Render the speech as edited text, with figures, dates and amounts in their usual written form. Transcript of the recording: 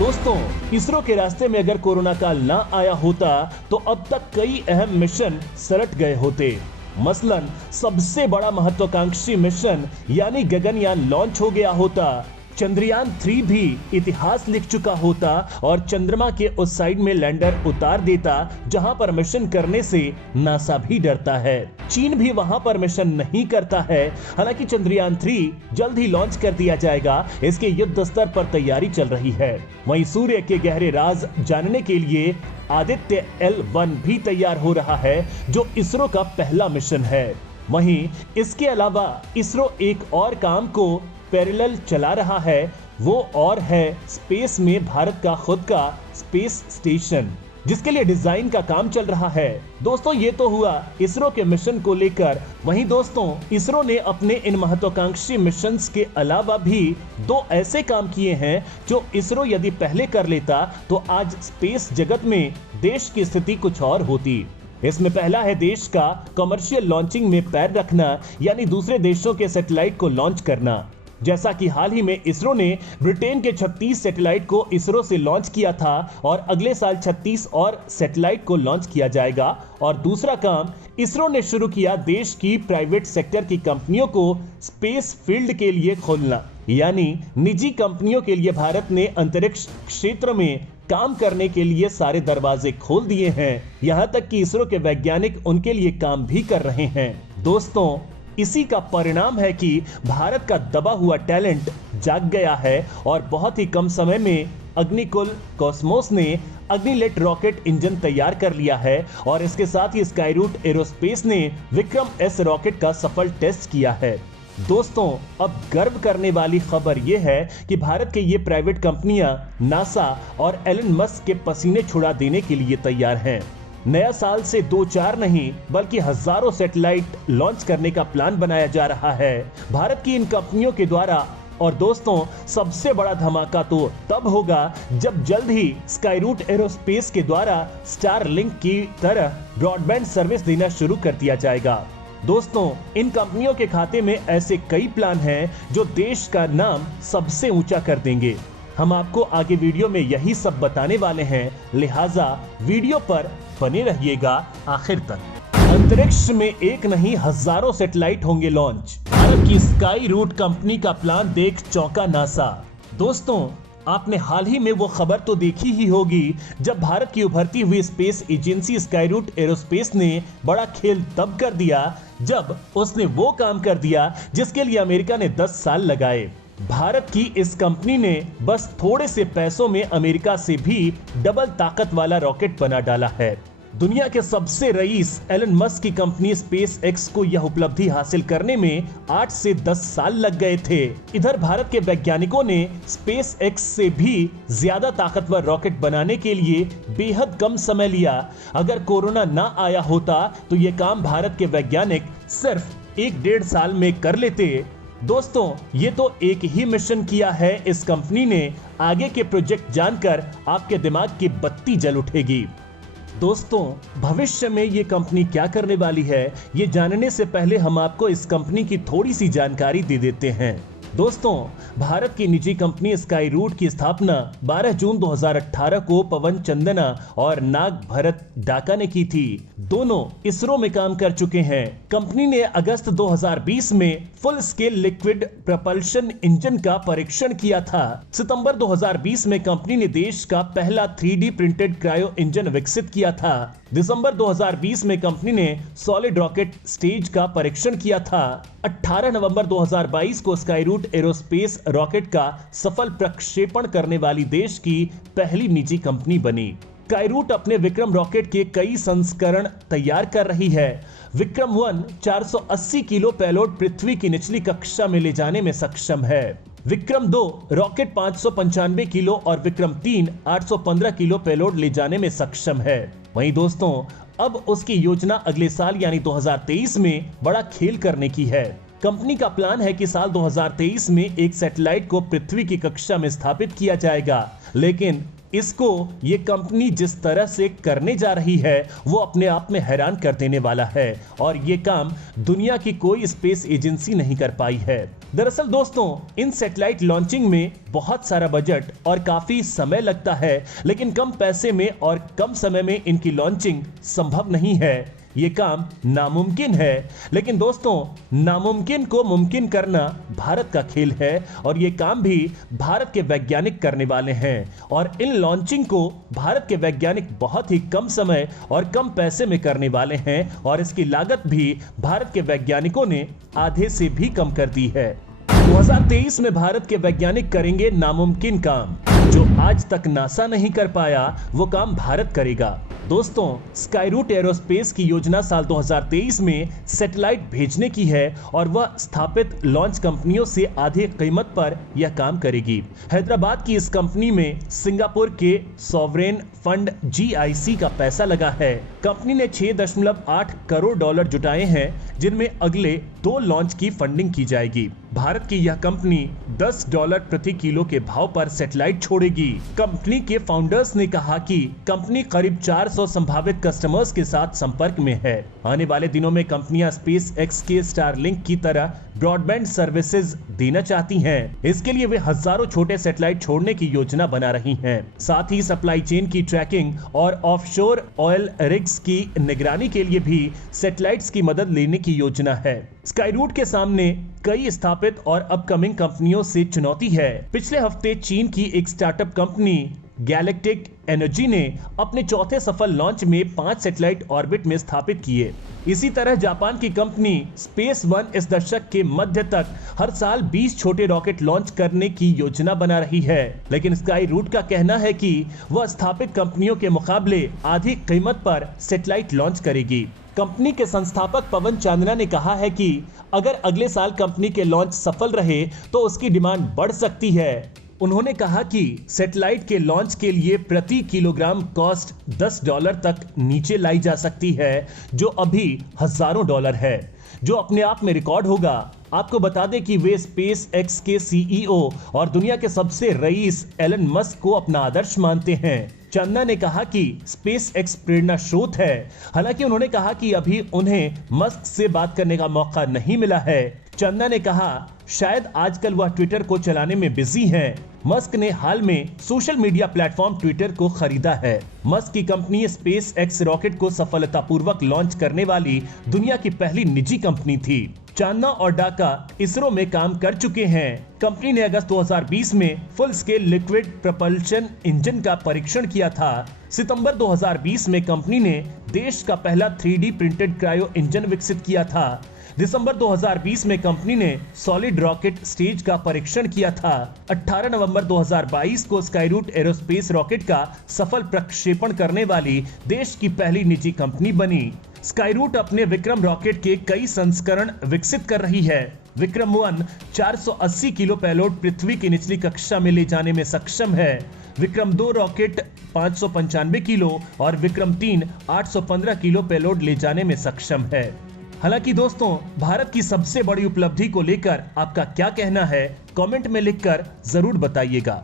दोस्तों, इसरो के रास्ते में अगर कोरोना काल ना आया होता तो अब तक कई अहम मिशन सलट गए होते। मसलन सबसे बड़ा महत्वाकांक्षी मिशन यानी गगनयान लॉन्च हो गया होता, चंद्रयान 3 भी इतिहास लिख चुका होता और चंद्रमा के उस साइड में लैंडर उतार देता जहां पर मिशन करने से नासा भी डरता है। चीन भी वहां पर मिशन नहीं करता है। हालांकि चंद्रयान 3 जल्द ही लॉन्च कर दिया जाएगा, इसके युद्ध स्तर पर तैयारी चल रही है। वहीं सूर्य के गहरे राज जानने के लिए आदित्य L1 भी तैयार हो रहा है, जो इसरो का पहला मिशन है। वहीं इसके अलावा इसरो एक और काम को पैरेलल चला रहा है, वो और है स्पेस में भारत का खुद का स्पेस स्टेशन, जिसके लिए डिजाइन का काम चल रहा है। दोस्तों, ये तो हुआ इसरो के मिशन को लेकर। वहीं दोस्तों, इसरो ने अपने इन महत्वाकांक्षी मिशंस के अलावा भी 2 ऐसे काम किए हैं जो इसरो यदि पहले कर लेता तो आज स्पेस जगत में देश की स्थिति कुछ और होती। इसमें पहला है देश का कमर्शियल लॉन्चिंग में पैर रखना, यानी दूसरे देशों के सैटेलाइट को लॉन्च करना। जैसा कि हाल ही में इसरो ने ब्रिटेन के 36 सैटेलाइट को इसरो से लॉन्च किया था और अगले साल 36 और सैटेलाइट को लॉन्च किया जाएगा। और दूसरा काम इसरो ने शुरू किया देश की प्राइवेट सेक्टर की कंपनियों को स्पेस फील्ड के लिए खोलना, यानी निजी कंपनियों के लिए भारत ने अंतरिक्ष क्षेत्र में काम करने के लिए सारे दरवाजे खोल दिए हैं। यहां तक कि इसरो के वैज्ञानिक उनके लिए काम भी कर रहे हैं। दोस्तों, इसी का परिणाम है कि भारत का दबा हुआ टैलेंट जाग गया है और बहुत ही कम समय में अग्निकुल कॉस्मोस ने अग्निलेट रॉकेट इंजन तैयार कर लिया है और इसके साथ ही स्काईरूट एरोस्पेस ने विक्रम एस रॉकेट का सफल टेस्ट किया है। दोस्तों, अब गर्व करने वाली खबर यह है कि भारत के ये प्राइवेट कंपनियां नासा और एलन मस्क के पसीने छुड़ा देने के लिए तैयार हैं। नया साल से 2-4 नहीं बल्कि हजारों सैटेलाइट लॉन्च करने का प्लान बनाया जा रहा है भारत की इन कंपनियों के द्वारा। और दोस्तों, सबसे बड़ा धमाका तो तब होगा जब जल्द ही स्काईरूट एरोस्पेस के द्वारा स्टारलिंक की तरह ब्रॉडबैंड सर्विस देना शुरू कर दिया जाएगा। दोस्तों, इन कंपनियों के खाते में ऐसे कई प्लान हैं जो देश का नाम सबसे ऊंचा कर देंगे। हम आपको आगे वीडियो में यही सब बताने वाले हैं, लिहाजा वीडियो पर बने रहिएगा आखिर तक। अंतरिक्ष में एक नहीं हजारों सैटेलाइट होंगे लॉन्च। भारत की स्काईरूट कंपनी का प्लान देख चौंका नासा। दोस्तों, आपने हाल ही में वो खबर तो देखी ही होगी जब भारत की उभरती हुई स्पेस एजेंसी स्काईरूट एरोस्पेस ने बड़ा खेल तब कर दिया जब उसने वो काम कर दिया जिसके लिए अमेरिका ने 10 साल लगाए। भारत की इस कंपनी ने बस थोड़े से पैसों में अमेरिका से भी डबल ताकत वाला रॉकेट बना डाला है। दुनिया के सबसे रईस एलन मस्क की कंपनी स्पेस एक्स को यह उपलब्धि हासिल करने में 8 से 10 साल लग गए थे। इधर भारत के वैज्ञानिकों ने स्पेस एक्स से भी ज्यादा ताकतवर रॉकेट बनाने के लिए बेहद कम समय लिया। अगर कोरोना ना आया होता तो यह काम भारत के वैज्ञानिक सिर्फ 1-1.5 साल में कर लेते। दोस्तों, ये तो एक ही मिशन किया है इस कंपनी ने। आगे के प्रोजेक्ट जानकर आपके दिमाग की बत्ती जल उठेगी। दोस्तों, भविष्य में ये कंपनी क्या करने वाली है, ये जानने से पहले हम आपको इस कंपनी की थोड़ी सी जानकारी दे देते हैं। दोस्तों, भारत की निजी कंपनी स्काईरूट की स्थापना 12 जून 2018 को पवन चंदना और नाग भरत डाका ने की थी। दोनों इसरो में काम कर चुके हैं। कंपनी ने अगस्त 2020 में full scale liquid propulsion engine का परीक्षण किया था। सितंबर 2020 में कंपनी ने देश का पहला 3D प्रिंटेड क्रायो इंजन विकसित किया था। दिसंबर 2020 में कंपनी ने सॉलिड रॉकेट स्टेज का परीक्षण किया था। 18 नवंबर 2022 को स्काईरूट एरोस्पेस रॉकेट का सफल प्रक्षेपण करने वाली देश की पहली निजी कंपनी बनी। स्काईरूट अपने विक्रम रॉकेट के कई संस्करण तैयार कर रही है। विक्रम 1 480 किलो पेलोड पृथ्वी की निचली कक्षा में ले जाने में सक्षम है। विक्रम 2 रॉकेट 595 किलो और विक्रम 3 815 किलो पेलोड ले जाने में सक्षम है। वहीं दोस्तों, अब उसकी योजना अगले साल यानी 2023 में बड़ा खेल करने की है। कंपनी का प्लान है कि साल 2023 में एक सैटेलाइट को पृथ्वी की कक्षा में स्थापित किया जाएगा, लेकिन इसको ये कंपनी जिस तरह से करने जा रही है वो अपने आप में हैरान कर देने वाला है और ये काम दुनिया की कोई स्पेस एजेंसी नहीं कर पाई है। दरअसल दोस्तों, इन सैटेलाइट लॉन्चिंग में बहुत सारा बजट और काफी समय लगता है, लेकिन कम पैसे में और कम समय में इनकी लॉन्चिंग संभव नहीं है। ये काम नामुमकिन है। लेकिन दोस्तों, नामुमकिन को मुमकिन करना भारत का खेल है और ये काम भी भारत के वैज्ञानिक करने वाले हैं। और इन लॉन्चिंग को भारत के वैज्ञानिक बहुत ही कम समय और कम पैसे में करने वाले हैं और इसकी लागत भी भारत के वैज्ञानिकों ने आधे से भी कम कर दी है। 2023 में भारत के वैज्ञानिक करेंगे नामुमकिन काम। जो आज तक नासा नहीं कर पाया, वो काम भारत करेगा। दोस्तों, स्काईरूट एरोस्पेस की योजना साल 2023 में सैटेलाइट भेजने की है और वह स्थापित लॉन्च कंपनियों से आधे कीमत पर यह काम करेगी। हैदराबाद की इस कंपनी में सिंगापुर के सॉवरेन फंड GIC का पैसा लगा है। कंपनी ने $6.8 करोड़ जुटाए हैं, जिनमें अगले 2 लॉन्च की फंडिंग की जाएगी। भारत की यह कंपनी $10 प्रति किलो के भाव पर सैटेलाइट छोड़ेगी। कंपनी के फाउंडर्स ने कहा कि कंपनी करीब 400 संभावित कस्टमर्स के साथ संपर्क में है। आने वाले दिनों में कंपनियां SpaceX के स्टारलिंक की तरह ब्रॉडबैंड सर्विसेज देना चाहती हैं। इसके लिए वे हजारों छोटे सैटेलाइट छोड़ने की योजना बना रही हैं। साथ ही सप्लाई चेन की ट्रैकिंग और ऑफशोर ऑयल रिग्स की निगरानी के लिए भी सैटेलाइट्स की मदद लेने की योजना है। स्काईरूट के सामने कई स्थापित और अपकमिंग कंपनियों से चुनौती है। पिछले हफ्ते चीन की एक स्टार्टअप कंपनी गैलेक्टिक एनर्जी ने अपने चौथे सफल लॉन्च में 5 सैटेलाइट ऑर्बिट में स्थापित किए। इसी तरह जापान की कंपनी स्पेस वन इस दशक के मध्य तक हर साल 20 छोटे रॉकेट लॉन्च करने की योजना बना रही है। लेकिन स्काईरूट का कहना है कि वह स्थापित कंपनियों के मुकाबले आधी कीमत पर सैटेलाइट लॉन्च करेगी। कंपनी के संस्थापक पवन चांदना ने कहा है कि अगर अगले साल कंपनी के लॉन्च सफल रहे तो उसकी डिमांड बढ़ सकती है। उन्होंने कहा कि सैटेलाइट के लॉन्च के लिए प्रति किलोग्राम कॉस्ट $10 तक नीचे लाई जा सकती है, जो अभी हजारों डॉलर है, जो अपने आप में रिकॉर्ड होगा। आपको बता दें कि वे SpaceX के CEO और दुनिया के सबसे रईस एलन मस्क को अपना आदर्श मानते हैं। चंदा ने कहा कि SpaceX प्रेरणा स्रोत है। हालांकि उन्होंने कहा कि अभी उन्हें मस्क से बात करने का मौका नहीं मिला है। चंदा ने कहा शायद आजकल वह ट्विटर को चलाने में बिजी हैं। मस्क ने हाल में सोशल मीडिया प्लेटफॉर्म ट्विटर को खरीदा है। मस्क की कंपनी SpaceX रॉकेट को सफलतापूर्वक लॉन्च करने वाली दुनिया की पहली निजी कंपनी थी। चांदना और डाका इसरो में काम कर चुके हैं। कंपनी ने अगस्त 2020 में full scale liquid propulsion engine का परीक्षण किया था। सितंबर 2020 में कंपनी ने देश का पहला 3D प्रिंटेड क्रायो इंजन विकसित किया था। दिसंबर 2020 में कंपनी ने सॉलिड रॉकेट स्टेज का परीक्षण किया था। 18 नवंबर 2022 को स्काईरूट एरोस्पेस रॉकेट का सफल प्रक्षेपण करने वाली देश की पहली निजी कंपनी बनी। स्काईरूट अपने विक्रम रॉकेट के कई संस्करण विकसित कर रही है। विक्रम 1 480 किलो पेलोड पृथ्वी की निचली कक्षा में ले जाने में सक्षम है। विक्रम 2 रॉकेट 595 किलो और विक्रम 3 815 किलो पेलोड ले जाने में सक्षम है। हालांकि दोस्तों, भारत की सबसे बड़ी उपलब्धि को लेकर आपका क्या कहना है, कमेंट में लिखकर जरूर बताइएगा।